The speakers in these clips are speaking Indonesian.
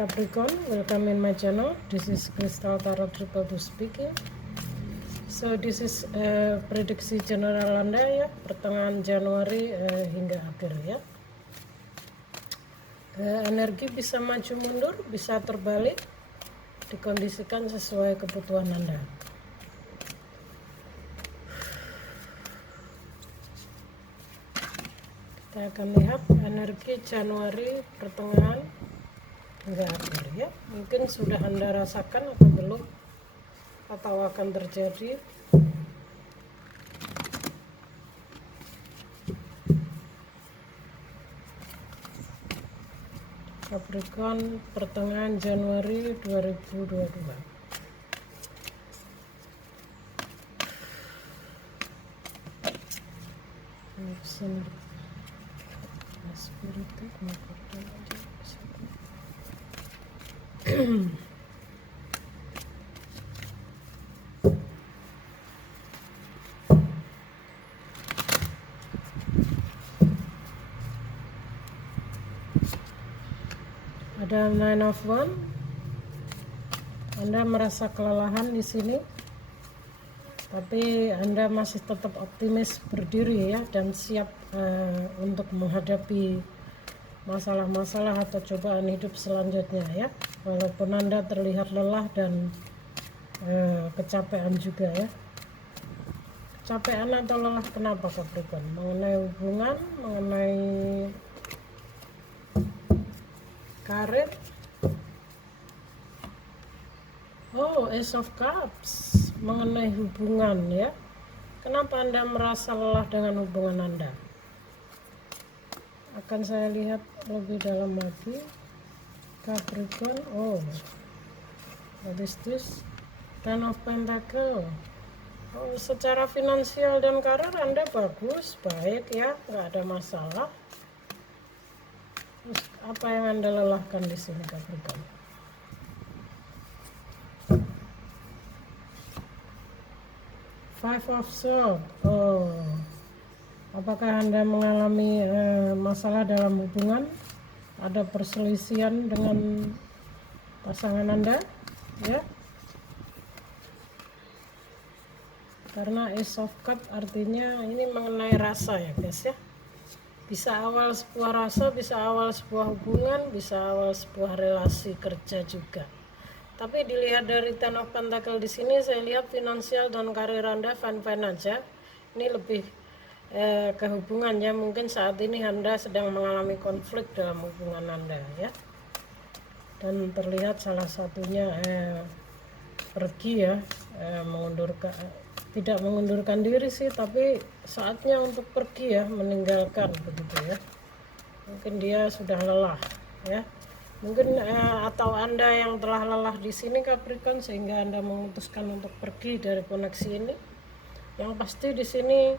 Capricorn, welcome in my channel. This is Crystal Tarot Triple Two speaking. So this is prediksi general Anda ya, pertengahan Januari hingga akhir ya. Energi bisa maju mundur, bisa terbalik, dikondisikan sesuai kebutuhan Anda. Kita akan lihat energi Januari pertengahan hingga akhir ya. Mungkin sudah Anda rasakan atau belum, atau akan terjadi. Capricorn pertengahan Januari 2022. Ada Nine of Wands. Anda merasa kelelahan di sini, tapi Anda masih tetap optimis, berdiri ya, dan siap untuk menghadapi masalah-masalah atau cobaan hidup selanjutnya ya. Walaupun Anda terlihat lelah dan kecapean juga ya. Kecapean atau lelah kenapa Capricorn? Mengenai hubungan, mengenai karir. Oh, Ace of Cups, mengenai hubungan ya. Kenapa Anda merasa lelah dengan hubungan Anda? Akan saya lihat lebih dalam lagi. Capricorn. Oh, what is this? Ten of Pentacle. Oh, secara finansial dan karir Anda bagus, baik ya, nggak ada masalah. Terus apa yang Anda lelahkan di sini Capricorn? Five of Swords. Oh, apakah Anda mengalami masalah dalam hubungan? Ada perselisihan dengan pasangan Anda, ya? Karena Ace of Cups artinya ini mengenai rasa ya guys ya. Bisa awal sebuah rasa, bisa awal sebuah hubungan, bisa awal sebuah relasi kerja juga. Tapi dilihat dari Ten of Pentacle di sini, saya lihat finansial dan karir Anda fine-fine aja. Ini lebih ke hubungan ya. Mungkin saat ini Anda sedang mengalami konflik dalam hubungan Anda ya. Dan terlihat salah satunya pergi ya, tidak mengundurkan diri sih, tapi saatnya untuk pergi ya, meninggalkan begitu ya. Mungkin dia sudah lelah ya. Mungkin atau Anda yang telah lelah di sini Capricorn, sehingga Anda memutuskan untuk pergi dari koneksi ini. Yang pasti di sini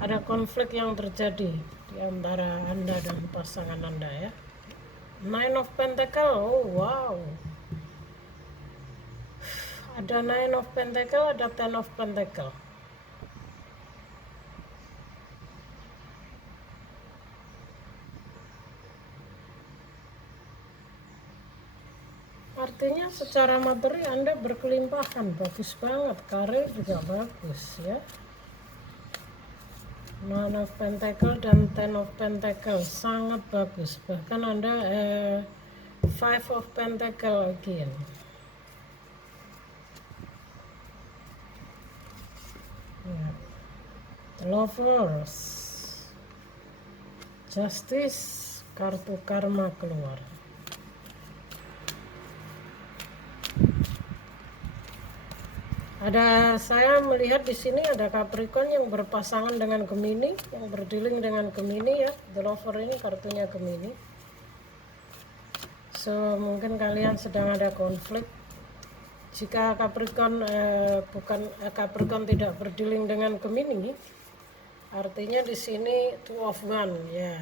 ada konflik yang terjadi di antara Anda dan pasangan Anda ya. Nine of Pentacle. Oh wow. Ada Nine of Pentacle, ada Ten of Pentacle. Artinya secara materi Anda berkelimpahan, bagus banget, karir juga bagus ya. Nine of Pentacle dan Ten of Pentacle sangat bagus. Bahkan Anda Five of Pentacle again. Ya. The Lovers, Justice, kartu karma keluar. Saya melihat di sini ada Capricorn yang berpasangan dengan Gemini, yang berdealing dengan Gemini ya. The Lover ini kartunya Gemini. So mungkin kalian sedang ada konflik. Jika Capricorn Capricorn tidak berdealing dengan Gemini, artinya di sini Two of Wands ya.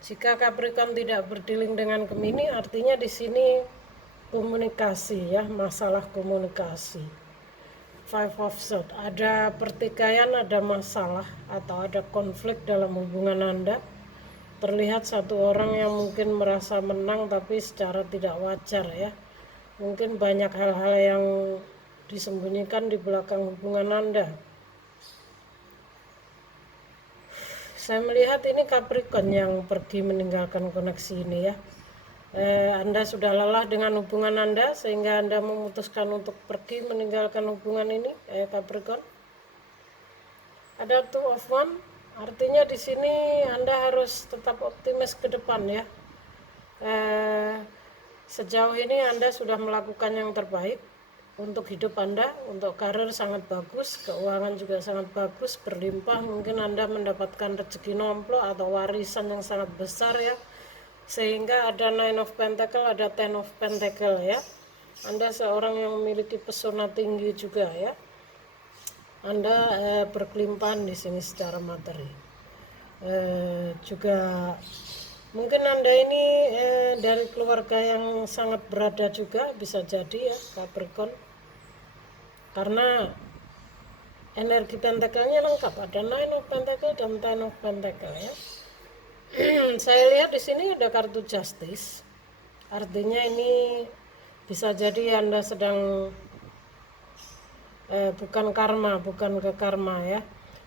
Jika Capricorn tidak berdealing dengan Gemini, artinya di sini komunikasi ya, masalah komunikasi. Five of Swords, ada pertikaian, ada masalah atau ada konflik dalam hubungan Anda. terlihat satu orang yang mungkin merasa menang tapi secara tidak wajar ya. Mungkin banyak hal-hal yang disembunyikan di belakang hubungan Anda. Saya melihat ini Capricorn yang pergi meninggalkan koneksi ini ya. Anda sudah lelah dengan hubungan Anda sehingga Anda memutuskan untuk pergi meninggalkan hubungan ini, Capricorn. Ada Two of One, artinya di sini Anda harus tetap optimis ke depan ya. Sejauh ini Anda sudah melakukan yang terbaik untuk hidup Anda, untuk karir sangat bagus, keuangan juga sangat bagus, berlimpah. Mungkin Anda mendapatkan rezeki nomplok atau warisan yang sangat besar ya, sehingga ada Nine of Pentacle, ada Ten of Pentacle ya. Anda seorang yang memiliki pesona tinggi juga ya. Anda berkelimpahan di sini secara materi. Juga mungkin Anda ini dari keluarga yang sangat berada juga, bisa jadi ya Capricorn. Karena energi pentakelnya lengkap, ada Nine of Pentacle dan Ten of Pentacle ya. Saya lihat di sini ada kartu Justice. Artinya ini bisa jadi Anda sedang bukan ke karma ya.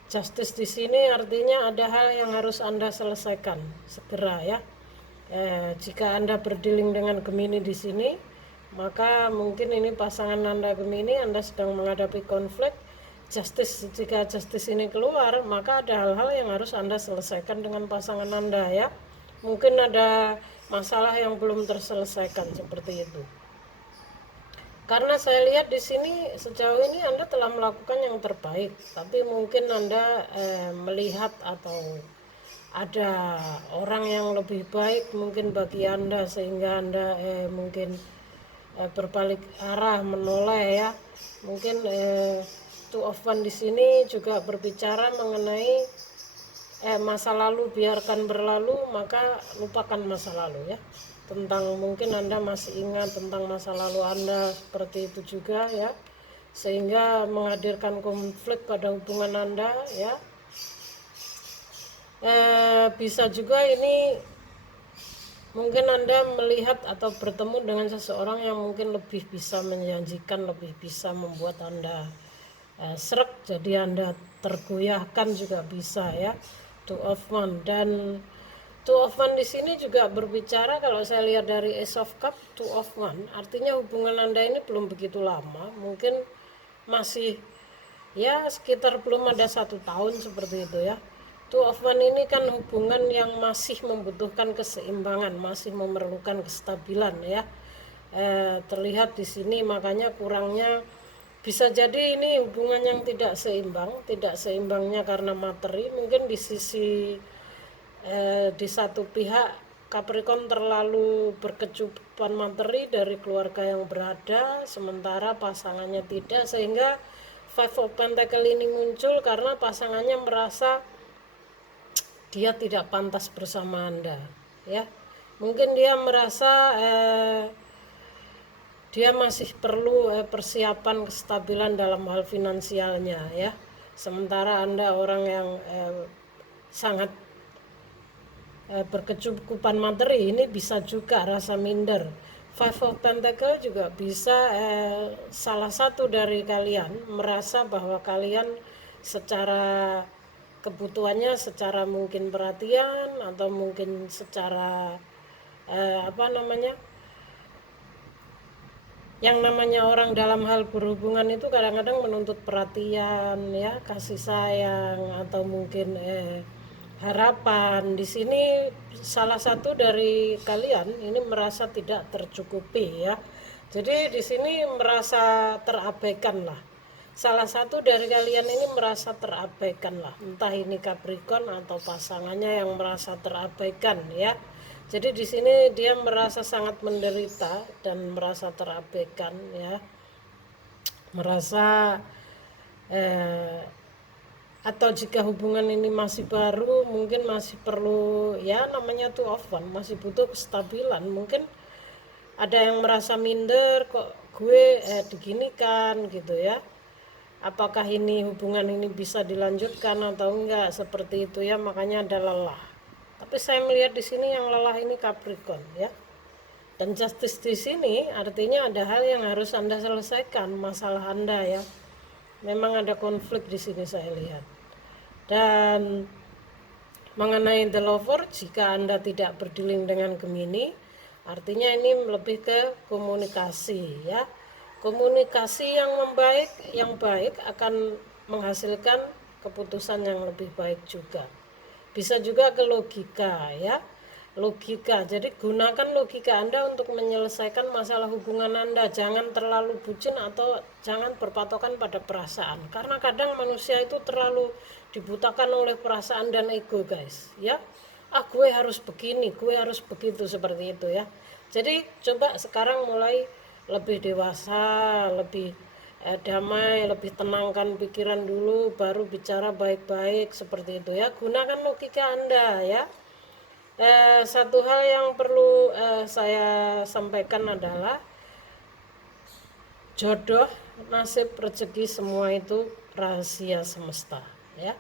Justice di sini artinya ada hal yang harus Anda selesaikan segera ya. Jika Anda berdealing dengan Gemini di sini, maka mungkin ini pasangan Anda Gemini, Anda sedang menghadapi konflik. Jika justice ini keluar, maka ada hal-hal yang harus Anda selesaikan dengan pasangan Anda ya. Mungkin ada masalah yang belum terselesaikan seperti itu. Karena saya lihat di sini sejauh ini Anda telah melakukan yang terbaik, tapi mungkin Anda melihat atau ada orang yang lebih baik mungkin bagi Anda sehingga Anda mungkin berbalik arah menoleh ya. Mungkin Two of One di sini juga berbicara mengenai masa lalu, biarkan berlalu, maka lupakan masa lalu ya. Tentang mungkin Anda masih ingat tentang masa lalu Anda, seperti itu juga ya, sehingga menghadirkan konflik pada hubungan Anda ya. Bisa juga ini mungkin Anda melihat atau bertemu dengan seseorang yang mungkin lebih bisa menjanjikan, lebih bisa membuat Anda srek, jadi Anda tergoyahkan juga bisa ya. Two of One, dan Two of One di sini juga berbicara, kalau saya lihat dari Ace of Cup, Two of One artinya hubungan Anda ini belum begitu lama, mungkin masih ya sekitar belum ada 1 tahun seperti itu ya. Two of One ini kan hubungan yang masih membutuhkan keseimbangan, masih memerlukan kestabilan ya. Terlihat di sini, makanya kurangnya bisa jadi ini hubungan yang tidak seimbang. Tidak seimbangnya karena materi, mungkin di sisi di satu pihak Capricorn terlalu berkecukupan materi dari keluarga yang berada, sementara pasangannya tidak, sehingga Five of Pentacle ini muncul karena pasangannya merasa dia tidak pantas bersama Anda ya. Mungkin dia merasa dia masih perlu persiapan kestabilan dalam hal finansialnya ya. Sementara Anda orang yang sangat berkecukupan materi, ini bisa juga rasa minder. Five of Pentacle juga bisa salah satu dari kalian merasa bahwa kalian secara kebutuhannya, secara mungkin perhatian atau mungkin secara yang namanya orang dalam hal berhubungan itu kadang-kadang menuntut perhatian ya, kasih sayang atau mungkin harapan. Di sini salah satu dari kalian ini merasa tidak tercukupi ya. Jadi di sini merasa terabaikan lah. Salah satu dari kalian ini merasa terabaikan lah. Entah ini Capricorn atau pasangannya yang merasa terabaikan ya. Jadi di sini dia merasa sangat menderita dan merasa terabaikan ya. Merasa atau jika hubungan ini masih baru, mungkin masih perlu ya, namanya Two of One, masih butuh kestabilan. Mungkin ada yang merasa minder, kok gue diginikan gitu ya, apakah ini hubungan ini bisa dilanjutkan atau enggak, seperti itu ya. Makanya ada lelah Tapi saya melihat di sini yang lelah ini Capricorn ya. Dan justice di sini artinya ada hal yang harus Anda selesaikan, masalah Anda ya. Memang ada konflik di sini saya lihat. Dan mengenai the lover, jika Anda tidak berdealing dengan Gemini, artinya ini lebih ke komunikasi ya. Komunikasi yang baik akan menghasilkan keputusan yang lebih baik juga. Bisa juga ke logika ya. Logika, jadi gunakan logika Anda untuk menyelesaikan masalah hubungan Anda. Jangan terlalu bucin atau jangan berpatokan pada perasaan, karena kadang manusia itu terlalu dibutakan oleh perasaan dan ego guys ya. Gue harus begini, gue harus begitu, seperti itu ya. Jadi coba sekarang mulai lebih dewasa, lebih damai, lebih tenangkan pikiran dulu, baru bicara baik-baik, seperti itu ya. Gunakan logika Anda ya. Satu hal yang perlu saya sampaikan adalah jodoh, nasib, rezeki semua itu rahasia semesta ya.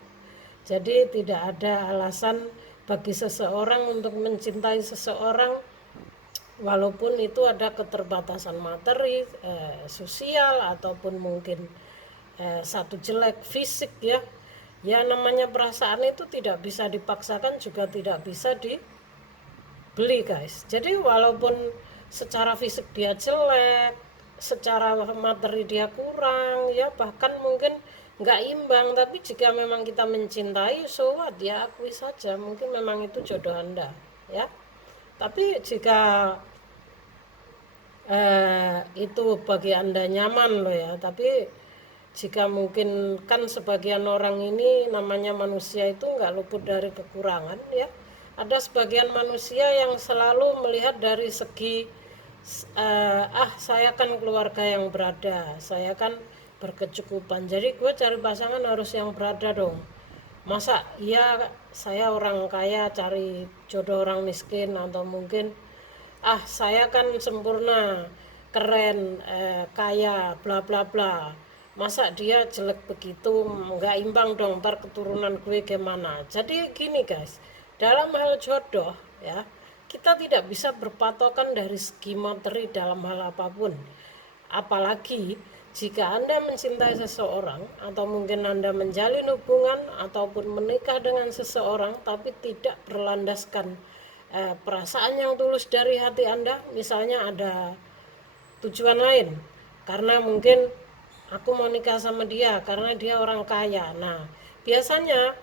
Jadi tidak ada alasan bagi seseorang untuk mencintai seseorang walaupun itu ada keterbatasan materi, sosial, ataupun mungkin satu jelek fisik ya. Ya namanya perasaan itu tidak bisa dipaksakan, juga tidak bisa dibeli guys. Jadi walaupun secara fisik dia jelek, secara materi dia kurang ya, bahkan mungkin nggak imbang, tapi jika memang kita mencintai, so what, ya akui saja, mungkin memang itu jodoh Anda ya. Tapi jika itu bagi Anda nyaman loh ya, tapi jika mungkin kan sebagian orang ini namanya manusia itu nggak luput dari kekurangan ya. Ada sebagian manusia yang selalu melihat dari segi saya kan keluarga yang berada, saya kan berkecukupan, jadi gue cari pasangan harus yang berada dong. Masa iya saya orang kaya cari jodoh orang miskin, atau mungkin saya kan sempurna, keren, kaya, bla bla bla, masa dia jelek begitu, nggak imbang dong, ntar keturunan gue gimana. Jadi gini guys, dalam hal jodoh ya, kita tidak bisa berpatokan dari segi materi dalam hal apapun. Apalagi jika Anda mencintai seseorang, atau mungkin Anda menjalin hubungan ataupun menikah dengan seseorang tapi tidak berlandaskan perasaan yang tulus dari hati Anda. Misalnya ada tujuan lain, karena mungkin aku mau nikah sama dia karena dia orang kaya. Nah biasanya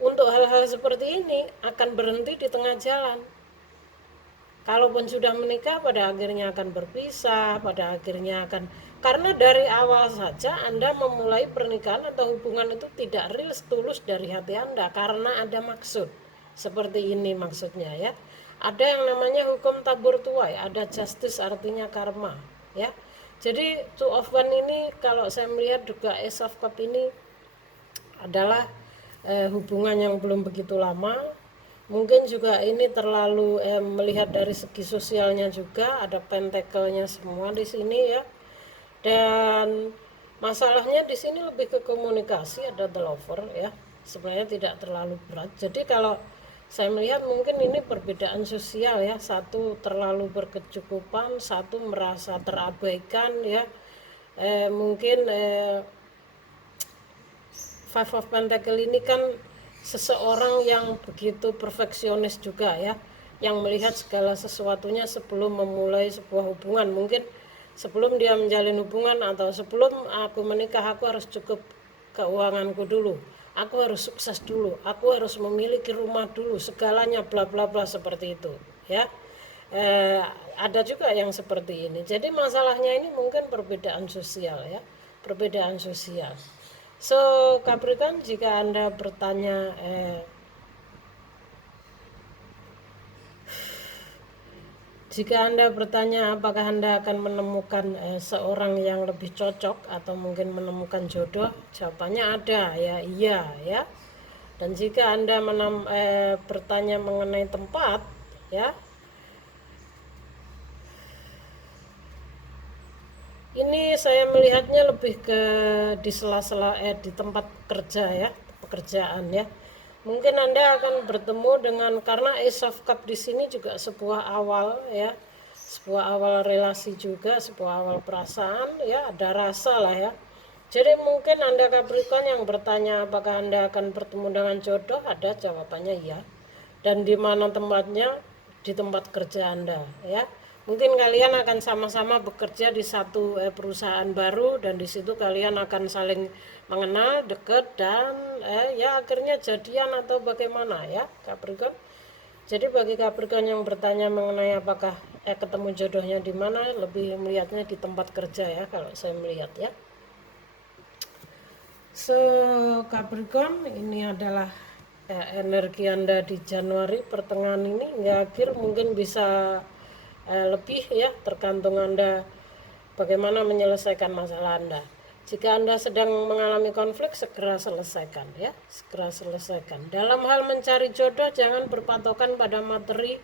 untuk hal-hal seperti ini akan berhenti di tengah jalan. Kalaupun sudah menikah, pada akhirnya akan berpisah, pada akhirnya akan, karena dari awal saja Anda memulai pernikahan atau hubungan itu tidak real tulus dari hati Anda, karena ada maksud. Seperti ini maksudnya ya. Ada yang namanya hukum tabur tuai, ada justice artinya karma ya. Jadi two of one ini kalau saya melihat juga Ace of Cup ini adalah hubungan yang belum begitu lama. Mungkin juga ini terlalu melihat dari segi sosialnya juga, ada pentacle-nya semua di sini ya. Dan masalahnya di sini lebih ke komunikasi, ada the lover ya. Sebenarnya tidak terlalu berat. Jadi kalau saya melihat mungkin ini perbedaan sosial ya. Satu terlalu berkecukupan, satu merasa terabaikan ya. Mungkin Five of Pentacle ini kan seseorang yang begitu perfeksionis juga ya, yang melihat segala sesuatunya sebelum memulai sebuah hubungan. Mungkin sebelum dia menjalin hubungan atau sebelum aku menikah, aku harus cukup keuanganku dulu, aku harus sukses dulu, aku harus memiliki rumah dulu, segalanya bla bla bla, seperti itu ya. Ada juga yang seperti ini. Jadi masalahnya ini mungkin perbedaan sosial ya, perbedaan sosial. So Capricorn, jika Anda bertanya apakah Anda akan menemukan seorang yang lebih cocok atau mungkin menemukan jodoh, jawabannya ada ya, iya ya. Dan jika Anda bertanya mengenai tempat ya, ini saya melihatnya lebih ke di sela-sela di tempat kerja ya, pekerjaan ya. Mungkin Anda akan bertemu dengan, karena Ace of Cup di sini juga sebuah awal ya, sebuah awal relasi juga, sebuah awal perasaan ya, ada rasa lah ya. Jadi mungkin Anda Capricorn yang bertanya apakah Anda akan bertemu dengan jodoh, ada jawabannya iya. Dan di mana tempatnya? Di tempat kerja Anda ya. Mungkin kalian akan sama-sama bekerja di satu perusahaan baru, dan di situ kalian akan saling mengenal, dekat, dan ya akhirnya jadian atau bagaimana ya Capricorn. Jadi bagi Capricorn yang bertanya mengenai apakah ketemu jodohnya di mana, lebih melihatnya di tempat kerja ya kalau saya melihat ya. So Capricorn, ini adalah energi Anda di Januari pertengahan ini hingga akhir. Mungkin bisa lebih ya, tergantung Anda bagaimana menyelesaikan masalah Anda. Jika Anda sedang mengalami konflik, segera selesaikan ya, segera selesaikan. Dalam hal mencari jodoh, jangan berpatokan pada materi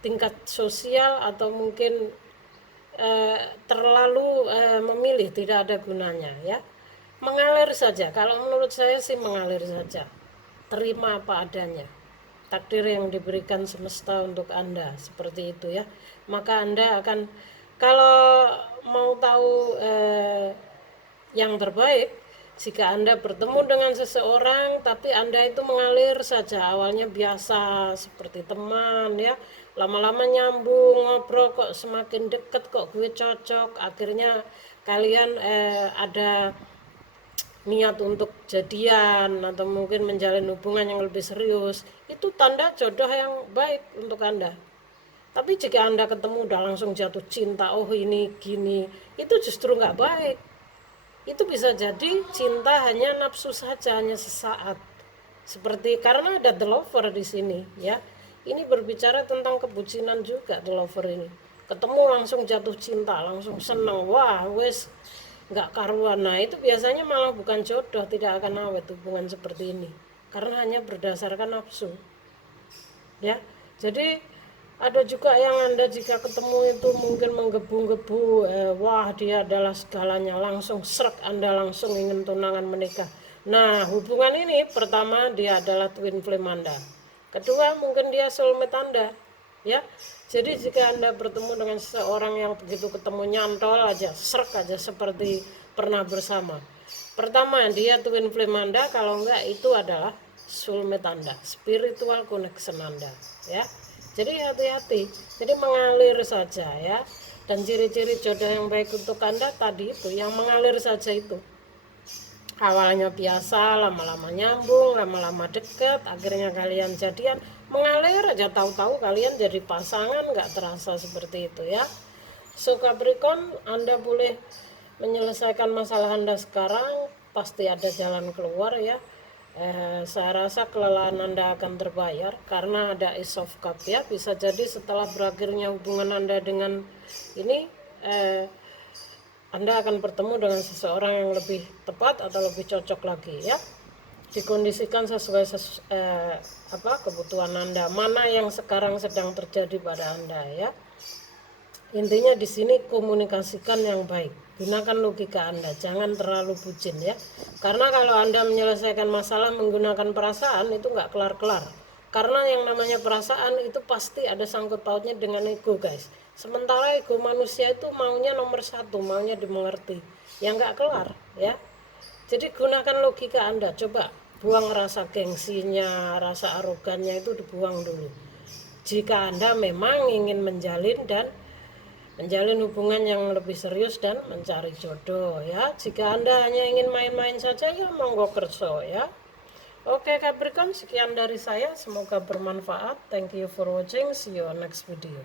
tingkat sosial, atau mungkin terlalu memilih, tidak ada gunanya ya. Mengalir saja, kalau menurut saya sih mengalir saja, terima apa adanya, takdir yang diberikan semesta untuk Anda seperti itu ya. Maka Anda akan, kalau mau tahu yang terbaik, jika Anda bertemu dengan seseorang tapi Anda itu mengalir saja, awalnya biasa seperti teman ya, lama-lama nyambung, ngobrol, kok semakin deket, kok gue cocok, akhirnya kalian ada niat untuk jadian atau mungkin menjalin hubungan yang lebih serius, itu tanda jodoh yang baik untuk Anda. Tapi jika Anda ketemu udah langsung jatuh cinta, oh ini gini, itu justru nggak baik. Itu bisa jadi cinta hanya nafsu saja, hanya sesaat. Seperti, karena ada the lover di sini ya. Ini berbicara tentang kebucinan juga the lover ini. Ketemu langsung jatuh cinta, langsung seneng, wah wes nggak karuan. Nah itu biasanya malah bukan jodoh, tidak akan awet hubungan seperti ini, karena hanya berdasarkan nafsu ya. Jadi ada juga yang Anda jika ketemu itu mungkin menggebu-gebu, wah dia adalah segalanya, langsung srek, Anda langsung ingin tunangan menikah. Nah hubungan ini, pertama dia adalah twin flame Anda, kedua mungkin dia soulmate Anda ya. Jadi jika Anda bertemu dengan seseorang yang begitu ketemu nyantol aja, srek aja, seperti pernah bersama, pertama dia twin flame Anda, kalau enggak itu adalah soulmate Anda, spiritual connection Anda ya. Jadi hati-hati, jadi mengalir saja ya. Dan ciri-ciri jodoh yang baik untuk Anda tadi itu yang mengalir saja itu. Awalnya biasa, lama-lama nyambung, lama-lama deket, akhirnya kalian jadian, mengalir aja, tahu-tahu kalian jadi pasangan, nggak terasa seperti itu ya. So Capricorn, Anda boleh menyelesaikan masalah Anda sekarang, pasti ada jalan keluar ya. Saya rasa kelelahan Anda akan terbayar karena ada Ace of Cup ya. Bisa jadi setelah berakhirnya hubungan Anda dengan ini, Anda akan bertemu dengan seseorang yang lebih tepat atau lebih cocok lagi ya. Dikondisikan sesuai kebutuhan Anda, mana yang sekarang sedang terjadi pada Anda ya. Intinya di sini komunikasikan yang baik, gunakan logika Anda, jangan terlalu bucin ya. Karena kalau Anda menyelesaikan masalah menggunakan perasaan itu nggak kelar-kelar. Karena yang namanya perasaan itu pasti ada sangkut pautnya dengan ego guys. Sementara ego manusia itu maunya nomor satu, maunya dimengerti, yang nggak kelar ya. Jadi gunakan logika Anda, coba buang rasa gengsinya, rasa arogannya itu dibuang dulu. Jika Anda memang ingin menjalin hubungan yang lebih serius dan mencari jodoh ya. Jika Anda hanya ingin main-main saja ya monggo kerso ya. Oke Capricorn, sekian dari saya, semoga bermanfaat. Thank you for watching, see you on next video.